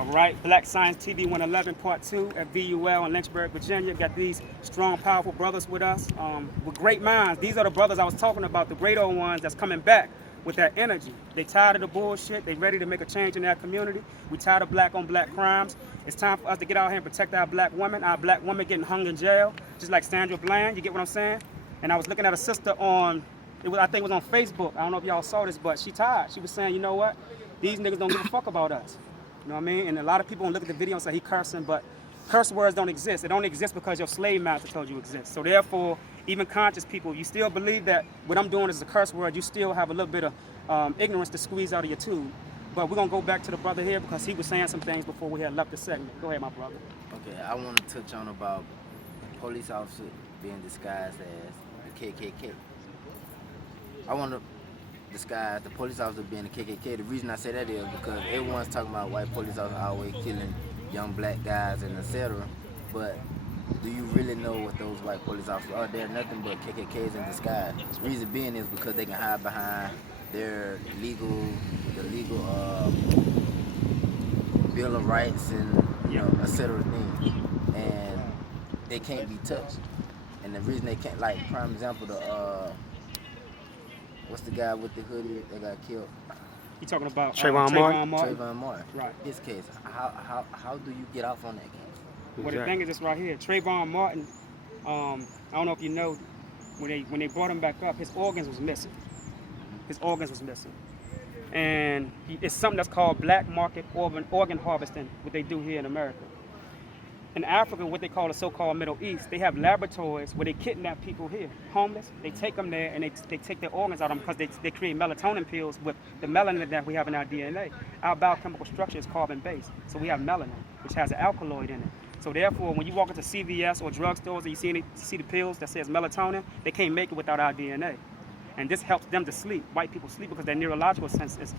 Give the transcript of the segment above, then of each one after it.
All right, Black Science TV 111 Part 2 at VUL in Lynchburg, Virginia. Got these strong, powerful brothers with us with great minds. These are the brothers I was talking about, the great old ones that's coming back with that energy. They tired of the bullshit. They ready to make a change in their community. We tired of black on black crimes. It's time for us to get out here and protect our black women getting hung in jail, just like Sandra Bland, you get what I'm saying? And I was looking at a sister on, I think it was on Facebook. I don't know if y'all saw this, but she tired. She was saying, you know what? These niggas don't give a fuck about us. You know what I mean? And a lot of people don't look at the video and say he cursing, but curse words don't exist. They don't exist because your slave master told you exist. So therefore, even conscious people, you still believe that what I'm doing is a curse word, you still have a little bit of ignorance to squeeze out of your tube. But we're gonna go back to the brother here because he was saying some things before we had left the segment. Go ahead, my brother. Okay, I want to touch on about police officer being disguised as the KKK. I want to disguise the police officer being the KKK. The reason I say that is because everyone's talking about white police officers always killing young black guys and etc. But do you really know what those white police officers are? They're nothing but KKKs in disguise. The reason being is because they can hide behind their legal Bill of Rights and etc. things, and they can't be touched. And the reason they can't, like prime example, what's the guy with the hoodie that got killed? You talking about Trayvon Martin? Trayvon Martin. Right. His case. How do you get off on that case? Well, the thing is this right here. Trayvon Martin, I don't know if you know, when they brought him back up, his organs was missing. His organs was missing. And it's something that's called black market organ harvesting, what they do here in America. In Africa, what they call the so-called Middle East, they have laboratories where they kidnap people here, homeless. They take them there and they take their organs out of them because they create melatonin pills with the melanin that we have in our DNA. Our biochemical structure is carbon-based, so we have melanin, which has an alkaloid in it. So therefore, when you walk into CVS or drugstores and you see the pills that says melatonin, they can't make it without our DNA. And this helps them to sleep. White people sleep because their neurological sense is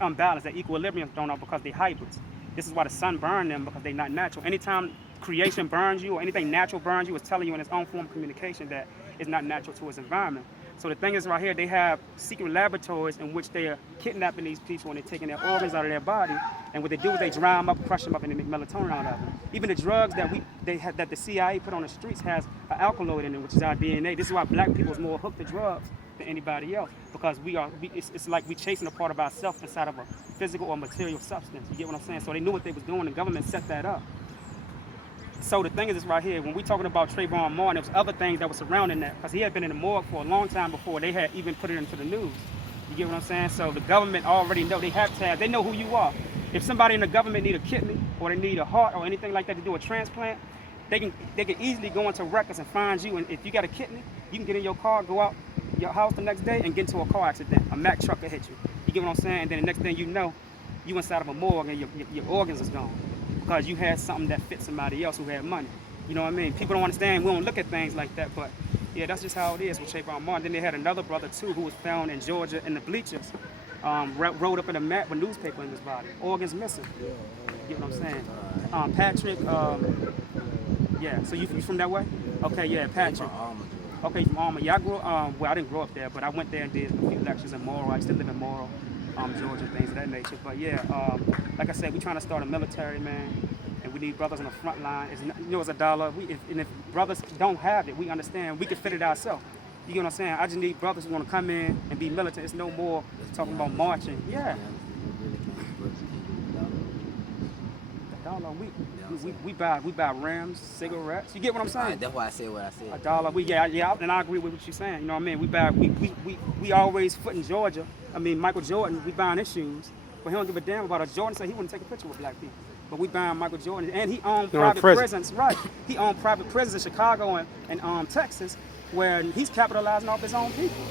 unbalanced. Their equilibrium is thrown off because they're hybrids. This is why the sun burned them, because they're not natural. Anytime creation burns you or anything natural burns you, it's telling you in its own form of communication that it's not natural to its environment. So the thing is right here, they have secret laboratories in which they are kidnapping these people and they're taking their organs out of their body. And what they do is they dry them up, crush them up, and they make melatonin out of them. Even the drugs that the CIA put on the streets has an alkaloid in it, which is our DNA. This is why black people is more hooked to drugs than anybody else, because it's like we chasing a part of ourselves inside of a physical or material substance. You get what I'm saying? So they knew what they was doing. The government set that up. So the thing is this right here, when we're talking about Trayvon Martin, there was other things that were surrounding that, because he had been in the morgue for a long time before they had even put it into the news. You get what I'm saying? So the government already know, they have tabs, they know who you are. If somebody in the government need a kidney or they need a heart or anything like that to do a transplant, they can easily go into records and find you. And if you got a kidney, you can get in your car, go out your house the next day and get into a car accident. A Mack truck will hit you. You get what I'm saying? And then the next thing you know, you inside of a morgue and your organs is gone because you had something that fit somebody else who had money. You know what I mean? People don't understand. We don't look at things like that, but yeah, that's just how it is with Trayvon Martin. Then they had another brother too who was found in Georgia in the bleachers, rolled up in a mat with newspaper in his body, organs missing. You get what I'm saying? Patrick, yeah. So you from that way? Okay, yeah, Patrick. Okay, from Alma. Yeah, I grew up, well, I didn't grow up there, but I went there and did a few lectures in Morrow. I still live in Morrow, Georgia, things of that nature. But yeah, like I said, we're trying to start a military, man, and we need brothers on the front line. It's $1. If brothers don't have it, we understand. We can fit it ourselves. You get what I'm saying? I just need brothers who want to come in and be militant. It's no more talking about marching. Yeah. $1. We buy rims, cigarettes. You get what I'm saying? That's why I said what I said. $1. And I agree with what you're saying. You know what I mean? We always foot in Georgia. I mean, Michael Jordan, we buying his shoes, but he don't give a damn about us. Jordan said he wouldn't take a picture with black people, but we buying Michael Jordan, and he owned private prisons. Right? He owned private prisons in Chicago and Texas, where he's capitalizing off his own people.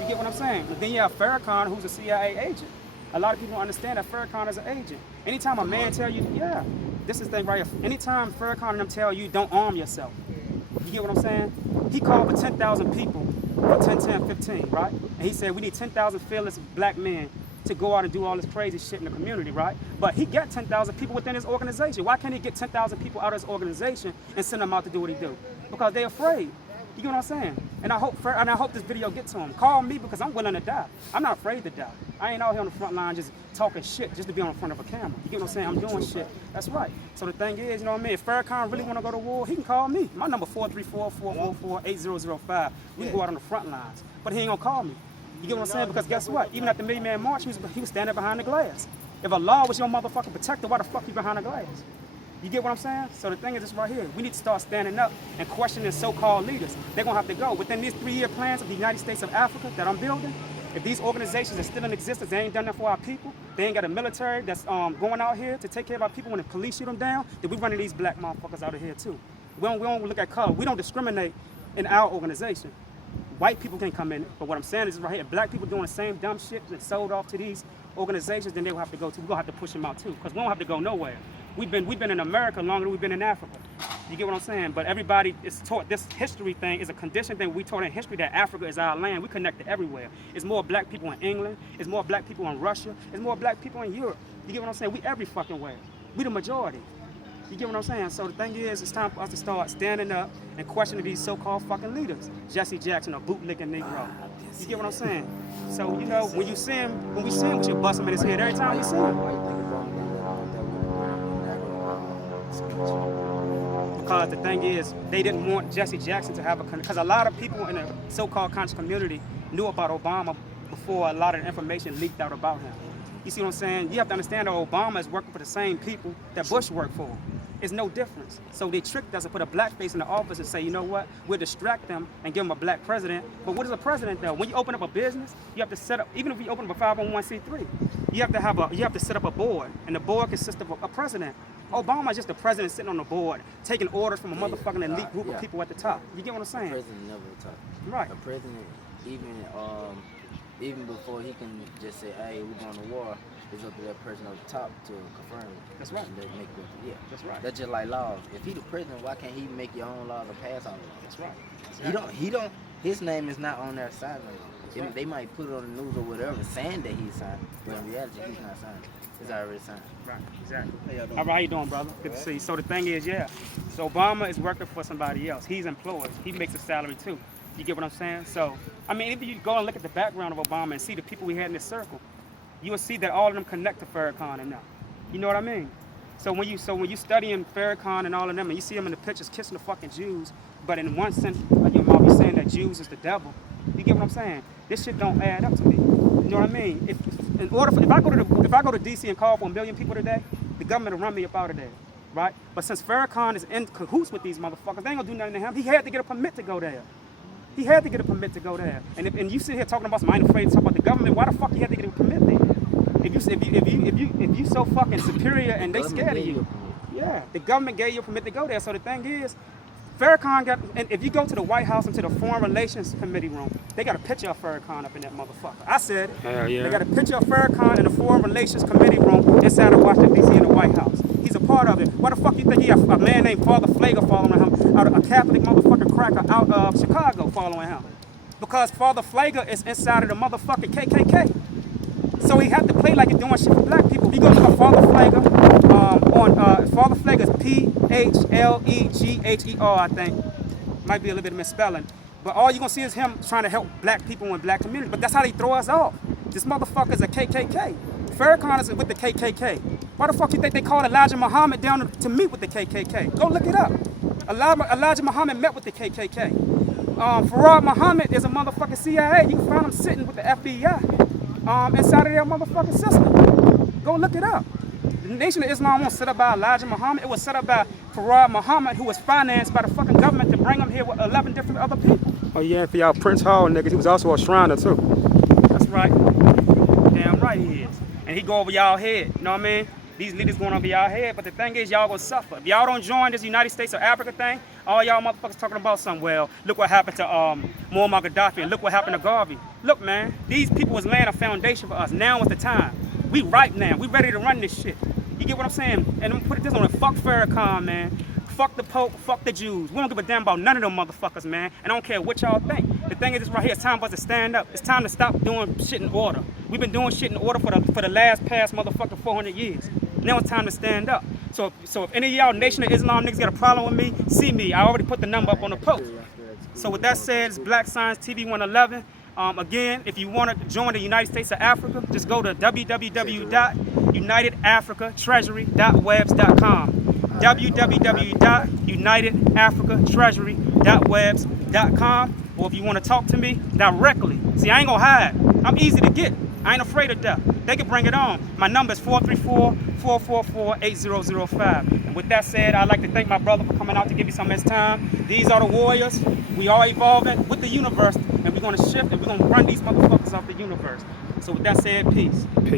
You get what I'm saying? But then you have Farrakhan, who's a CIA agent. A lot of people don't understand that Farrakhan is an agent. Anytime a man tell you, yeah, this is the thing right here. Anytime Farrakhan and them tell you, don't arm yourself. You get what I'm saying? He called for 10,000 people for 10-10-15, right? And he said we need 10,000 fearless black men to go out and do all this crazy shit in the community, right? But he got 10,000 people within his organization. Why can't he get 10,000 people out of his organization and send them out to do what he do? Because they're afraid. You get what I'm saying? And I hope this video gets to him. Call me because I'm willing to die. I'm not afraid to die. I ain't out here on the front line just talking shit just to be on the front of a camera. You get what I'm saying? I'm doing shit. That's right. So the thing is, you know what I mean? If Farrakhan really want to go to war, he can call me. My number 434-444-8005. We can go out on the front lines. But he ain't gonna call me. You get what I'm saying? Because guess what? Even at the Million Man March, he was standing behind the glass. If Allah was your motherfucking protector, why the fuck you behind the glass? You get what I'm saying? So the thing is this right here. We need to start standing up and questioning so-called leaders. They're going to have to go. Within these 3-year plans of the United States of Africa that I'm building, if these organizations are still in existence, they ain't done that for our people, they ain't got a military that's going out here to take care of our people when the police shoot them down, then we running these black motherfuckers out of here too. We don't look at color. We don't discriminate in our organization. White people can come in, but what I'm saying is right here, if black people doing the same dumb shit that sold off to these organizations, then they will have to go to. We're going to have to push them out too, because we don't have to go nowhere. We've been in America longer than we've been in Africa. You get what I'm saying? But everybody is taught this history thing is a conditioned thing. We taught in history that Africa is our land. We connected everywhere. It's more black people in England. It's more black people in Russia. It's more black people in Europe. You get what I'm saying? We every fucking way. We the majority. You get what I'm saying? So the thing is, it's time for us to start standing up and questioning these so-called fucking leaders. Jesse Jackson, a bootlicking Negro. You get what I'm saying? So, you know, when we see him, we should bust him in his head every time we see him. Because the thing is, they didn't want Jesse Jackson to have because a lot of people in the so-called conscious community knew about Obama before a lot of the information leaked out about him. You see what I'm saying? You have to understand that Obama is working for the same people that Bush worked for. It's no difference. So they tricked us to put a black face in the office and say, you know what, we'll distract them and give them a black president. But what is a president though? When you open up a business, you have to set up, even if you open up a 501c3, you have to set up a board, and the board consists of a president. Obama is just the president sitting on the board, taking orders from a motherfucking elite group of people at the top. You get what I'm saying? The president never talk. Right. A president, even before he can just say, hey, we're going to war, it's up to that person up top to confirm it. That's right. That's right. That's just like laws. If he the president, why can't he make your own laws or pass all the laws? That's right. Exactly. He don't, his name is not on their sign. Right. They might put it on the news or whatever, saying that he's signed, but in reality, he's not signed. It's already signed. Right, exactly. All right, how you doing, brother? Good to see you. So the thing is, yeah, so Obama is working for somebody else. He's employed. He makes a salary too. You get what I'm saying? So, I mean, if you go and look at the background of Obama and see the people we had in this circle, you will see that all of them connect to Farrakhan and now. You know what I mean? So when you studying Farrakhan and all of them, and you see them in the pictures kissing the fucking Jews, but in one sense of your mouth, you're saying that Jews is the devil. You get what I'm saying? This shit don't add up to me. You know what I mean? If I go to DC and call for 1 million people today, the government will run me up out of there, right? But since Farrakhan is in cahoots with these motherfuckers, they ain't gonna do nothing to him. He had to get a permit to go there. He had to get a permit to go there. And you sit here talking about some, I ain't afraid to talk about the government. Why the fuck you had to get a permit there? If you so fucking superior and they scared of you, yeah, the government gave you a permit to go there. So the thing is, Farrakhan got, and if you go to the White House and to the Foreign Relations Committee room, they got a picture of Farrakhan up in that motherfucker. I said it. Hell yeah. They got a picture of Farrakhan in the Foreign Relations Committee room inside of Washington, D.C. in the White House. He's a part of it. Why the fuck you think he have a man named Father Flager following him, a Catholic motherfucking cracker out of Chicago following him? Because Father Flager is inside of the motherfucking KKK. So he had to play like he's doing shit for black people. If you go to Father Flager, Father Flager is P-H-L-E-G-H-E-R, I think. Might be a little bit of misspelling. But all you're going to see is him trying to help black people in black communities. But that's how they throw us off. This motherfucker is a KKK. Farrakhan is with the KKK. Why the fuck you think they called Elijah Muhammad down to meet with the KKK? Go look it up. Elijah Muhammad met with the KKK. Farrakhan Muhammad is a motherfucking CIA. You can find him sitting with the FBI inside of their motherfucking system. Go look it up. The Nation of Islam wasn't set up by Elijah Muhammad. It was set up by Farrakhan Muhammad, who was financed by the fucking government to bring him here with 11 different other people. Oh yeah, for y'all Prince Hall niggas, he was also a Shriner too. That's right. Damn right he is. And he go over y'all head, you know what I mean? These leaders going over y'all head, but the thing is y'all gonna suffer. If y'all don't join this United States of Africa thing, all y'all motherfuckers talking about something, well, look what happened to Muammar Gaddafi and look what happened to Garvey. Look, man, these people was laying a foundation for us. Now is the time. We right now. We ready to run this shit. You get what I'm saying? And I'm gonna put it this on it. Fuck Farrakhan, man. Fuck the Pope, fuck the Jews. We don't give a damn about none of them motherfuckers, man. And I don't care what y'all think. The thing is, this right here, it's time for us to stand up. It's time to stop doing shit in order. We've been doing shit in order for the past motherfucking 400 years. Now it's time to stand up. So if any of y'all Nation of Islam niggas got a problem with me, see me. I already put the number up on the post. So with that said, it's Black Science TV 111. Again, if you want to join the United States of Africa, just go to www.unitedafricatreasury.webs.com. www.unitedafricatreasury.webs.com. Or if you want to talk to me directly, see, I ain't gonna hide. I'm easy to get. I ain't afraid of death. They can bring it on. My number is 434-444-8005. And with that said, I'd like to thank my brother for coming out to give me some of his time. These are the warriors. We are evolving with the universe, and we're gonna shift and we're gonna run these motherfuckers off the universe. So with that said, peace. Peace.